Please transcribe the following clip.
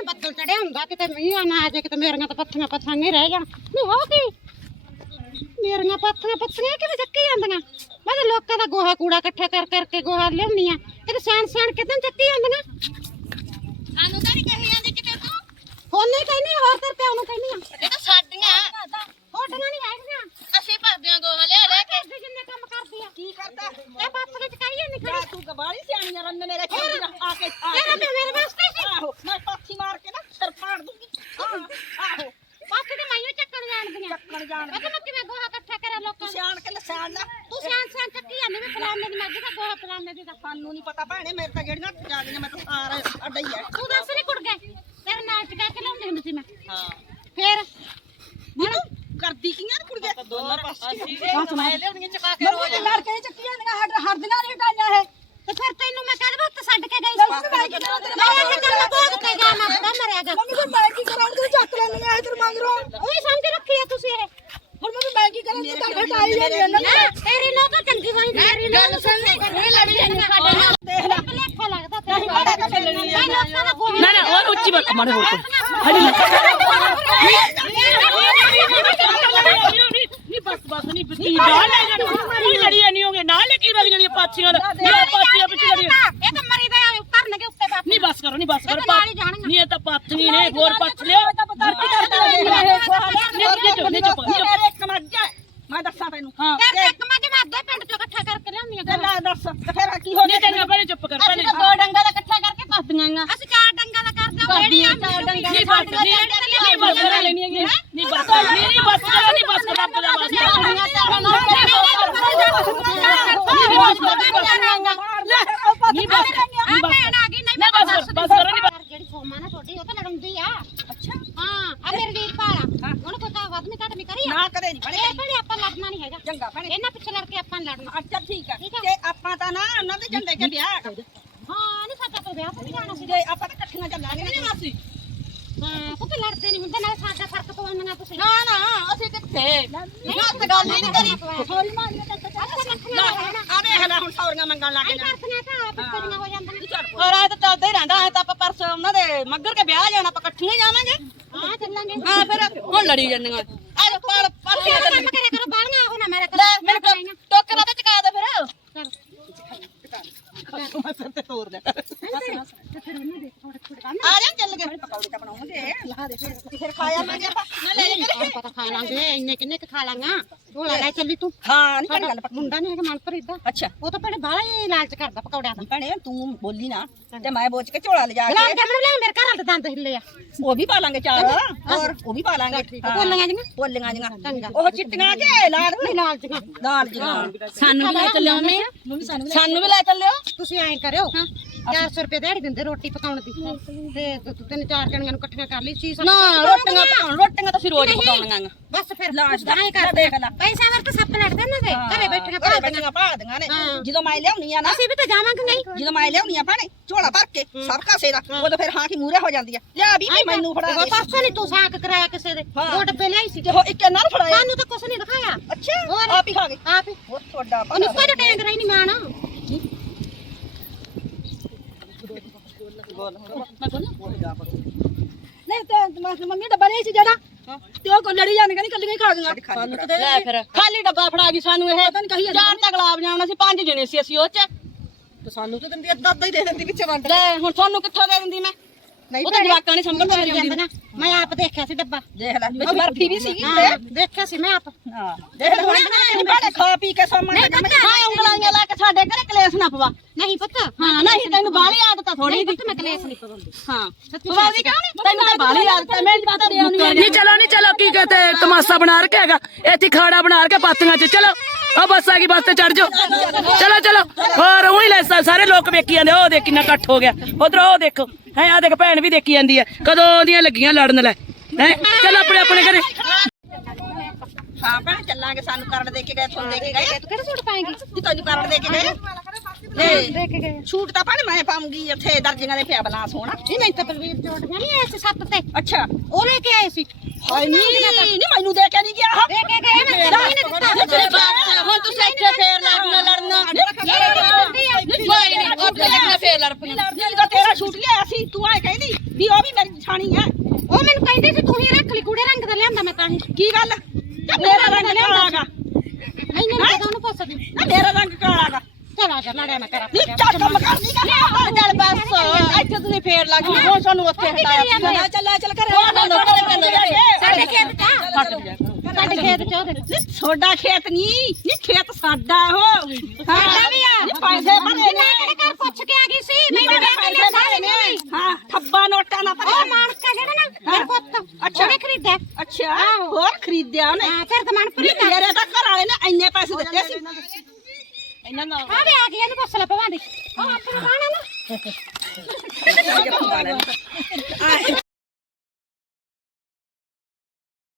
ਹੁਣ ਬੱਦਲ ਚੜਿਆ ਹੁੰਦਾ? ਕਿਤੇ ਮੀਂਹ ਆ ਨਾ ਆ ਜਾਏ ਕਿਤੇ ਮੇਰੀਆਂ ਤਾਂ ਪੱਥੀਆਂ ਪੱਥਾਂ ਹੀ ਰਹਿ ਜਾਣ ਨਹੀਂ ਹੋ ਕੀ? ਮੇਰੀਆਂ ਪੱਥੀਆਂ ਪੱਥੀਆਂ ਕਿਵੇਂ ਚੱਕੀ ਜਾਂਦੀਆਂ? ਮੈਂ ਤਾਂ ਲੋਕਾਂ ਦਾ ਗੋਹਾ ਕੂੜਾ ਇਕੱਠਾ ਕਰ ਕਰਕੇ ਗੋਹਾ ਲਿਆਉਣੀ ਆ ਕਿਤੇ ਸਿਆਣ ਸਿਆਣ ਕਿਤੇ ਚੱਕੀ ਜਾਂਦੀਆਂ? ਸਾਨੂੰ ਤਾਂ ਨਹੀਂ ਕਹੀ ਜਾਂਦੀ ਕਿਤੇ ਤੂੰ। ਹੁਣ ਨਹੀਂ ਕਹਿੰਦੀ ਹੋਰ ਤੇਰੇ ਪਿਓ ਨੂੰ ਕਹਿੰਦੀ ਆ ਇਹ ਤਾਂ ਸਾਡੀਆਂ। ਹੋਟੀਆਂ ਨਹੀਂ ਹੈਗੀਆਂ। ਅਸੀਂ ਭਰਦੇ ਆਂ ਗੋਹਾ ਲਿਆ ਲੈ ਕੇ। ਕਰਦੇ ਜਿੰਨੇ ਕੰਮ ਕਰਦੀ ਆ? ਕੀ ਕਰਦਾ? ਇਹ ਪੱਥਰ ਚ ਕਹੀ ਜਾਂਦੀ ਜਾ ਤੂੰ ਗਵਾਲੀ ਸਿਆਣੀਆਂ ਰੰਨ ਮੇਰੇ ਖੇਤ ਆ ਕੇ ਆ ਤੇਰਾ ਤੇ ਮੇਰੇ ਵਾਸਤੇ ਸੀ ਆਹੋ ਮੈਂ ਪਾਥੀ ਮਾਰ ਕੇ ਨਾ ਸਿਰ ਫਾੜ ਦੂੰਗੀ ਆਹੋ ਪਾਸੇ ਤੇ ਮਾਈਓ ਚੱਕਣ ਜਾਣਦੀਆਂ ਚੱਕਣ ਜਾਣ ਮੈਂ ਕਿਵੇਂ ਗੋਹਾ ਇਕੱਠਾ ਕਰਾਂ ਲੋਕਾਂ ਨੂੰ? ਸਿਆਣ ਕੇ ਲਸਾਣ ਲੈ ਤੂੰ ਸਿਆਣ ਸਿਆਣ ਚੱਕੀ ਜਾਂਦੀ ਵੀ ਫਲਾਣੇ ਦੀ ਮੱਝ ਦਾ ਗੋਹਾ ਫਲਾਣੇ ਦੀ ਦਾ। ਸਾਨੂੰ ਨਹੀਂ ਪਤਾ ਭੈਣੇ ਮੇਰੇ ਤਾਂ ਜਿਹੜੀਆਂ ਜਾ ਗਈਆਂ ਮੈਂ ਤਾਂ ਸਾਰਾ ਅੱਡਾ ਹੀ ਹੈ ਤੂੰ ਦੱਸ ਨਹੀਂ ਕੁੜ ਗਏ ਤੇਰੇ ਨਾਲ ਟਕਾ ਕੇ ਲਾਉਂਦੇ ਹੁੰਦੇ ਸੀ ਮੈਂ ਹਾਂ ਫੇਰ ਮੈਨੂੰ ਕਰਦੀ ਕੀਆਂ ਨੇ ਕੁੜੀਆਂ ਦੋਨਾਂ ਪਾਸੇ ਮੈਂ ਲਿਆਉਣੀਆਂ ਚਕਾ ਕੇ ਮੰਮੀ ਨੇ ਲੜ ਕੇ ਚੱਕੀਆਂ ਨੇ ਹੱਡ ਹੱਡੀਆਂ ਨਹੀਂ ਹਟਾਈਆਂ ਇਹ ਤੇ ਫਿਰ ਤੈਨੂੰ ਮੈਂ ਕਹਦੇ ਬੱਤ ਛੱਡ ਕੇ ਗਈ ਸੀ ਮੈਂ ਕੀ ਕਰਾਂ ਤੇਰੇ ਮੈਂ ਇਹ ਗੱਲ ਭੋਗ ਕੇ ਜਾ ਮੈਂ ਬੜਾ ਮਰਿਆਗਾ ਮੰਮੀ ਫਿਰ ਮੈਂ ਕੀ ਕਰਾਂ ਤੂੰ ਚੱਕ ਲੈਣੀ ਆ ਇਧਰ ਮੰਗ ਰੋ ਉਹੀ ਸਮਝ ਰੱਖੀ ਆ ਤੁਸੀਂ ਇਹ ਹੁਣ ਮੰਮੀ ਮੈਂ ਕੀ ਕਰਾਂ ਤੂੰ ਤਾਂ ਹਟਾਈ ਜਾਂਦੀ ਹੈ ਨਾ। ਨਾ ਤੇਰੀ ਨੋ ਤਾਂ ਚੰਗੀ ਬਣੀ ਤੇਰੀ ਨੋ ਨੂੰ ਸੁਣ ਨਹੀਂ ਲੜੀ ਜਾਂਦੀ ਸਾਡੇ ਨਾਲ ਦੇਖ ਲੈ। ਭਲੇਖਾ ਲੱਗਦਾ ਤੇਰੇ ਤਾਂ ਚੱਲਣੀ ਗੋਹਾ ਨਾ ਨਾ ਹੋਰ ਉੱਚੀ ਬੋਲ ਮਾੜੇ ਹੋਰ ਹੜੀ ਨਹੀਂ ਬਸ ਬਸ ਨਹੀਂ ਬਿੱਤੀ ਨਾਲ ਲੈ ਜਾਣੀ। ਨਹੀਂ ਲੜੀ ਨਹੀਂ ਹੋਗੇ ਨਾਲ ਲੈ ਕੇ ਵਗ ਜਾਣੀ ਪਾਥੀਆਂ ਦਾ ਇਹ ਪਾਥੀਆਂ ਪਿੱਛੇ ਲੜੀ ਇਹ ਤਾਂ ਮਰੀ ਦਾ ਉਤਰਨਗੇ ਉੱਤੇ ਬਾਪ ਨਹੀਂ ਬਸ ਕਰੋ ਨਹੀਂ ਬਸ ਕਰੋ। ਇਹ ਹੀ। ਨਹੀਂ ਇਹ ਤਾਂ ਪਾਥੀ ਨੇ ਹੋਰ ਪੱਥ ਲਿਓ ਧਰਤੀ ਕਰਦਾ ਨਹੀਂ ਚੁੱਪ ਨਹੀਂ ਚੁੱਪ ਮੇਰੇ ਇੱਕ ਮੱਝ ਹੈ ਮੈਂ ਦੱਸਾਂ ਤੈਨੂੰ ਹਾਂ ਫਿਰ ਇੱਕ ਮੱਝ ਮੈਂ ਅੱਧੇ ਪਿੰਡ ਚੋਂ ਇਕੱਠਾ ਕਰਕੇ ਲਿਆਉਂਦੀ ਤੇ ਆ ਲੈ ਦੱਸ ਤੇ ਫਿਰ ਕੀ ਹੋ ਨਹੀਂ ਚੰਗਾ ਭੈਣੇ ਚੁੱਪ ਕਰ ਅਸੀਂ ਤਾਂ ਦੋ ਡੰਗਾ ਦਾ ਇਕੱਠਾ ਕਰਕੇ ਪਾਦੀਆਂ ਆ ਅਸੀਂ ਚਾਰ ਡੰਗਾ ਦਾ ਕਰਦੇ ਹਾਂ ਰੇੜੀਆਂ ਚਾਰ ਡੰਗਾ ਨਹੀਂ ਬਸ ਨਹੀਂ ਬਸ ਕਰ ਲੈਣੀ ਹੈਗੀ ਨਹੀਂ ਬਸ ਨਹੀਂ ਨਹੀਂ ਬਸ ਕਰ ਨਹੀਂ ਬਸ ਕਰ ਰੱਬ ਦਾ ਵਾਸਤਾ ਨਹੀਂ ਬਸ ਨਹੀਂ ਬਸ ਨਹੀਂ ਬਸ ਬਸ ਕਰੋ ਨਹੀਂ ਬਸ ਜਿਹੜੀ ਸੋਮਾ ਨਾ ਛੋਟੀ ਉਹ ਤਾਂ ਲੜਾਉਂਦੀ ਆ ਅੱਛਾ ਹਾਂ ਆ ਮੇਰੇ ਵੀਰ ਪਾਲਾ ਉਹਨੂੰ ਕੋਈ ਤਾਂ ਵੱਧ ਨਹੀਂ ਘੱਟ ਨਹੀਂ ਕਰੀ ਆ ਨਾ ਕਦੇ ਨਹੀਂ ਬਣੇ ਇਹ ਭੈਣੇ ਆਪਾਂ ਲੜਨਾ ਨਹੀਂ ਹੈਗਾ ਚੰਗਾ ਭੈਣੇ ਇਹਨਾਂ ਪਿੱਛੇ ਲੜ ਕੇ ਆਪਾਂ ਨੀ ਲੜਨਾ ਅੱਛਾ ਠੀਕ ਆ ਠੀਕ ਆ। ਤੇ ਆਪਾਂ ਤਾਂ ਨਾ ਉਹਨਾਂ ਦੇ ਝੰਡੇ ਕੇ ਵਿਆਹ ਹਾਂ ਨਹੀਂ ਸਾਡਾ ਤਾਂ ਵਿਆਹ ਤੇ ਜਾਣਾ ਸੀ ਜੇ ਆਪਾਂ ਤਾਂ ਇਕੱਠੀਆਂ ਚੱਲਾਂਗੇ ਨਾ ਮਾਸੀ ਹਾਂ ਪੁੱਤ ਲੜਦੇ ਨਹੀਂ ਹੁੰਦੇ ਨਾਲ ਸਾਡਾ ਫ਼ਰਕ ਪਵਾਉਣਾ ਤੁਸੀਂ। ਨਾ ਨਾ ਅਸੀਂ ਕਿੱਥੇ? ਨਾ ਤੇ ਗੱਲ ਹੀ ਨਹੀਂ ਕਰੀ। ਸੌਰੀ ਮਾਂ ਨੇ ਤਾਂ ਨਾ ਆ ਵੇਖ ਲੈ ਹੁਣ ਸੌਰੀਆਂ ਮੰਗਣ ਲੱਗ ਗਈਆਂ ਕਰਤਨਾ ਤਾਂ ਆਪ ਕਰੀਆਂ ਹੋ ਜਾਂਦੀਆਂ। ਹੋਰ ਆ ਤਾਂ ਚੱਲਦਾ ਹੀ ਰਹਿੰਦਾ ਐ ਤਾਂ ਆਪਾਂ ਪਰਸੋਂ ਉਹਨਾਂ ਦੇ ਮੱਗਰ ਕੇ ਵਿਆਹ ਜਾਣਾ ਆਪਾਂ ਇਕੱਠੀਆਂ ਹੀ ਜਾਵਾਂਗੇ। ਹਾਂ ਚੱਲਾਂਗੇ। ਹਾਂ ਫਿਰ ਹੁਣ ਲੜੀ ਜਾਂਦੀਆਂ। ਆ ਪਰਸੋਂ ਕੰਮ ਕਰਿਆ ਕਰੋ ਬਾਹਲੀਆਂ ਉਹ ਨਾ ਮੇਰਾ ਲੈ ਮੈਨੂੰ ਟੋਕਰਾ ਤਾਂ ਚਕਾ ਦੇ ਫਿਰ ਮੈਂ ਸਿਰ ਤੇ ਤੋੜ ਦੇ ਆ ਜਾ ਚੱਲ ਗਏ ਪਕੌੜੇ ਤਾਂ ਬਣਾਉਂਗੇ ਲਾ ਦੇ ਫਿਰ ਫਿਰ ਖਾਇਆ ਮੈਂ ਆਪਾਂ ਨਾ ਲੈ ਜਾ ਪਤਾ ਖਾ ਲਾਂਗੇ ਇੰਨੇ ਕਿੰਨੇ ਕ ਖਾ ਲਾਂਗਾ ਢੋਲਾ ਲੈ ਚੱਲੀ ਤੂੰ ਹਾਂ ਨਹੀਂ ਸਾਡਾ ਗੱਲ ਮੁੰਡਾ ਨਹੀਂ ਹੈਗਾ ਮਨਪ੍ਰੀਤ ਦਾ ਅੱਛਾ ਉਹ ਤਾਂ ਭੈਣੇ ਬਾਹਲਾ ਹੀ ਲਾਲਚ ਕਰਦਾ ਪਕੌੜਿਆਂ ਦਾ ਭੈਣੇ ਤੂੰ ਬੋਲੀ ਨਾ ਤੇ ਮੈਂ ਬੋਚ ਕੇ ਝੋਲਾ ਲਿਜਾ ਗੁਲਾਬ ਕੇ ਜਾਮਣ ਲੈ ਮੇਰੇ ਘਰ ਵਾਲੇ ਦੰਦ ਹਿੱਲੇ ਆ ਉਹ ਵੀ ਪਾ ਲਾਂਗੇ ਚਾਰ ਹੋਰ ਉਹ ਵੀ ਪਾ ਲਾਂਗੇ ਹਾਂ। ਬੋਲੀਆਂ ਜੀਆਂ ਬੋਲੀਆਂ ਜੀਆਂ ਚੰਗਾ। ਉਹ ਚਿੱਟੀਆਂ ਕੇ ਲਾਲ ਨਹੀਂ ਲਾਲ ਜੀਆਂ ਲਾਲ ਜੀਆਂ ਸਾਨੂੰ ਵੀ ਲੈ ਚੱਲਿਓ ਮੈਂ ਸਾਨੂੰ ਵੀ ਲੈ ਚੱਲਿਓ ਤੁਸੀਂ ਐਂ ਕਰਿਓ 400 ਰੁਪਏ ਦਿਹਾੜੀ ਦਿੰਦੇ ਰੋਟੀ ਪਕਾਉਣ ਦੀ। ਤੇ ਤੂੰ ਤਿੰਨ ਚਾਰ ਜਣੀਆਂ ਨੂੰ ਇਕੱਠੀਆਂ ਕਰ ਲਈ ਸੀ ਨਾ ਰੋਟੀਆਂ ਪਕਾਉਣ ਰੋਟੀਆਂ ਤਾਂ ਅਸੀਂ ਰੋਜ਼ ਪਕਾਉਣੀਆਂ ਬਸ ਫਿਰ ਲਾਸ਼ ਦਾ ਐਂ ਕਰ ਦੇਖ ਲੈ। ਪੈਸਾ ਵਰ ਤਾਂ ਸੱਪ ਲੜਦੇ ਨਾ ਦੇ ਘਰੇ ਬੈਠੀਆਂ ਘਰੇ ਭਾਲਦੀਆਂ। ਬੈਠੀਆਂ ਭਾਲਦੀਆਂ ਨੇ। ਹਾਂ। ਜਦੋਂ ਮੈਂ ਲਿਆਉਣੀ ਆ ਨਾ ਅਸੀਂ ਵੀ ਤਾਂ ਜਾਵਾਂਗੇ ਨਹੀਂ। ਜਦੋਂ ਮੈਂ ਲਿਆਉਣੀ ਆ ਭਾਣੇ ਝੋਲਾ ਭਰ ਕੇ ਸਭ ਕਾਸੇ ਦਾ ਉਦੋਂ ਫਿਰ ਹਾਂ ਕੀ ਮੂਰੇ ਹੋ ਜਾਂਦੀ ਆ। ਲਿਆ ਵੀ ਵੀ ਮੈਨੂੰ ਫੜਾ ਉਹ ਦੇ। ਪਾਸੋਂ ਨਹੀਂ ਤੂੰ ਸਾਕ ਕਰਾਇਆ ਕਿਸੇ ਦੇ। ਹਾਂ। ਦੋ ਡੱਬੇ ਲਿਆਈ ਸੀ। ਤੇ ਇੱਕ ਫੜਾਇਆ। ਸਾਨੂੰ ਤਾਂ ਕੁਛ ਨਹੀਂ ਦਿਖਾਇਆ। ਅੱਛਾ ਹੋਰ? ਆਪ ਹੀ ਖਾ ਗਏ। ਆਪ ਹੀ। ਉਹ ਤੁਹਾਡਾ ਉਹਨੂੰ ਕੋਈ ਟੈਂਗ ਰਹੀ ਨਹੀਂ ਮਾਣਾ ਨਹੀਂ ਤੇ ਮੈਂ- ਮੰਮੀ ਡੱਬਾ ਲਈ ਸੀ ਜਿਹੜਾ? ਤੇ ਉਹ ਕੋ ਲੜੀ ਜਾਂਦੀ ਕਹਿੰਦੀ ਕੱਲੀਆਂ ਖਾ ਗਈਆਂ। ਸਾਨੂੰ ਤਾਂ ਲੈ ਫਿਰ। ਖਾਲੀ ਡੱਬਾ ਫੜਾ ਗਈ ਸਾਨੂੰ ਇਹ। ਚਾਰ ਤਾਂ ਗੁਲਾਬ ਜਾਮਣ ਸੀ ਪੰਜ ਜਣੇ ਸੀ ਅਸੀਂ ਉਹ ਚ। ਤੇ ਸਾਨੂੰ ਤਾਂ ਦਿੰਦੀ ਅੱਧਾ ਅੱਧਾ ਹੀ ਦੇ ਦਿੰਦੀ ਪਿੱਛੇ ਵੰਡ ਲੈ ਹੁਣ ਤੁਹਾਨੂੰ ਕਿੱਥੋਂ ਦੇ ਦਿੰਦੀ ਮੈਂ? ਨਹੀਂ ਉਹ ਤਾਂ ਜਵਾਕਾਂ ਮੈਂ ਆਪ ਦੇਖਿਆ ਸੀ ਡੱਬਾ। ਦੇਖ ਲੈ ਵਿੱਚ ਬਰਫੀ ਵੀ ਸੀਗੀ। ਹਾਂ। ਦੇਖਿਆ ਸੀ ਮੈਂ ਆਪ। ਹਾਂ। ਦੇਖ ਲੈ ਨਹੀਂ ਬਾੜੇ ਖਾ ਪੀ ਕੇ ਸੋਮਾ ਨਹੀਂ ਪਤਾ ਹਾਂ ਉਂਗਲਾਂ ਲਾ ਕੇ ਸਾਡੇ ਘਰੇ ਕਲੇਸ਼ ਨਾ ਪਵਾ। ਨਹੀਂ ਪਤਾ। ਹਾਂ ਨਹੀਂ ਤੈਨੂੰ ਬਾਹਲੀ ਆਦਤ ਆ ਥੋੜੀ ਨਹੀਂ ਪਤਾ ਮੈਂ ਕਲੇਸ਼ ਨਹੀਂ ਪਵਾਉਂਦੀ। ਹਾਂ। ਪਵਾਉਂਦੀ ਕਿਉਂ ਨਹੀਂ ਤੈਨੂੰ ਤਾਂ ਬਾਹਲੀ ਆਦਤ ਹੈ ਮੇਰੀ ਪਤਾ ਦੇ ਨਹੀਂ ਚਲੋ ਨਹੀਂ ਚਲੋ ਕੀ ਕਹਤੇ ਤਮਾਸਾ ਬਣਾ ਰੱਖਿਆ ਹੈਗਾ? ਇੱਥੇ ਖਾੜਾ ਬਣਾ ਕੇ ਪਾਤੀਆਂ ਚ। ਚਲੋ ਆ ਬੱਸ ਆ ਗਈ ਬੱਸ ਤੇ ਚੜ ਜਾਓ। ਚਲੋ ਚਲੋ। ਹੋਰ ਉਹੀ ਲੈ ਸਾਰੇ ਲੋਕ ਵੇਖੀ ਜਾਂਦੇ। ਉਹ ਦੇਖ ਕਿੰਨਾ ਇਕੱਠ ਹੋ ਗਿਆ। ਉਧਰ ਉਹ ਦੇਖੋ। ਹੈ ਆ ਦੇਖ ਭੈਣ ਵੀ ਦੇਖੀ ਜਾਂਦੀ ਹੈ ਕਦੋਂ ਦੀਆਂ ਲੱਗੀਆਂ ਲੜਨ ਲੈ ਹੈ ਚਲ ਆਪਣੇ ਆਪਣੇ ਘਰੇ ਹਾਂ ਭੈਣ ਚੱਲਾਂਗੇ ਸਾਨੂੰ ਕਰਨ ਦੇ ਕੇ ਗਏ ਤੁਹਾਨੂੰ ਦੇ ਕੇ ਗਏ ਤੂੰ ਕਿਹੜਾ ਸੂਟ ਪਾਏਂਗੀ ਜੀ ਤੁਹਾਨੂੰ ਕਰਨ ਦੇ ਕੇ ਗਏ ਦੇ ਕੇ ਗਏ ਛੂਟ ਤਾਂ ਭਾਣੇ ਮੈਂ ਪਾਉਂਗੀ ਇੱਥੇ ਦਰਜੀਆਂ ਦੇ ਪਿਆ ਬਲਾ ਸੋਹਣਾ ਨਹੀਂ ਨਹੀਂ ਤਾਂ ਬਲਵੀਰ ਜੋੜੀਆਂ ਨਹੀਂ ਆਏ ਸੀ ਸੱਤ ਤੇ ਅੱਛਾ ਉਹ ਲੈ ਕੇ ਆਏ ਸੀ ਹਾਏ ਨਹੀਂ ਨਹੀਂ ਮੈਨੂੰ ਦੇ ਕੇ ਨਹੀਂ ਗਿਆ ਦੇ ਕੇ ਗਏ ਮੈਂ ਮੇਰਾ- ਨਹੀਂ ਦਿੱਤਾ ਹੁਣ ਤੁਸੀਂ ਇੱਥੇ ਫੇਰ ਲੱਗਣਾ ਲੜਨਾ ਕੋਈ ਨਹੀਂ ਉੱਥੇ ਲੱਗਣਾ ਫੇਰ ਲੜ ਪਈ ਜਦੋਂ ਤੇਰਾ ਛੂਟ ਲਿਆ ਸੀ ਤੂੰ ਆਏ ਕਹਿੰਦੀ ਵੀ ਉਹ ਵੀ ਮੇਰੀ ਖਾਣੀ ਹੈ ਉਹ ਮੈਨੂੰ ਕਹਿੰਦੇ ਸੀ ਤੂੰ ਹੀ ਰੱਖ ਲਈ ਕੂੜੇ ਰੰਗ ਦਾ ਲਿਆਂਦਾ ਮੈਂ ਤਾਂ ਹੀ ਕੀ ਗੱਲ ਮੇਰਾ ਰੰਗ ਕਾਲਾਗਾ ਨਹੀਂ ਨਹੀਂ ਪਤਾ ਨਾ ਮੇਰਾ ਰੰਗ ਕਾਲਾਗਾ ਚਲ ਆ ਜਾ ਲੜਿਆ ਮੈਂ ਕਰਾਂ ਨੀ ਚੱਲ ਕੰਮ ਕਰਨੀ ਕਰ ਚੱਲ ਬਸ। ਇੱਥੇ ਤੁਸੀਂ ਫੇਰ ਲੱਗ ਗਈ ਹੁਣ ਸਾਨੂੰ ਉੱਥੇ ਹਟਾਇਆ ਚੱਲ ਚੱਲ ਚੱਲ ਕਰ ਸਾਡੇ ਖੇਤ ਚ ਆ। ਸਾਡੇ ਖੇਤ ਚ ਉਹਦੇ ਨੀ ਤੁਹਾਡਾ ਖੇਤ ਨਹੀਂ ਨੀ ਖੇਤ ਸਾਡਾ ਉਹ। ਸਾਡਾ ਵੀ ਆ। ਨੀ ਪੈਸੇ ਭਰੇ ਨੇ। ਕਿਹੜੇ ਘਰ ਪੁੱਛ ਕੇ ਆ ਗਈ ਸੀ? ਮੈਨੂੰ ਮੇਰੇ ਮੈਂ ਪੈਸੇ ਭਰੇ ਨੇ। ਹਾਂ ਠੱਬਾ ਨੋਟਾਂ ਨਾ ਉਹ ਭਰੇ ਮਾਨਕਾ ਜਿਹੜਾ ਨਾ ਮੇਰੇ ਪੁੱਤ ਅੱਛਾ। ਉਹਨੇ ਖਰੀਦਿਆ। ਅੱਛਾ ਹੋਰ ਖਰੀਦਿਆ ਉਹਨੇ? ਇਹਨਾਂ ਦੱਸੀ ਇਹਨਾਂ ਨਾਲ। ਹਾਂ ਵੇ ਆ ਗਿਆ ਇਹਨੂੰ ਪੁੱਛ ਲੈ ਭਵਾਂ ਦੇ। ਉਹ ਆਪ ਨੂੰ ਕਾਣਾ ਨਾ। ਆਏ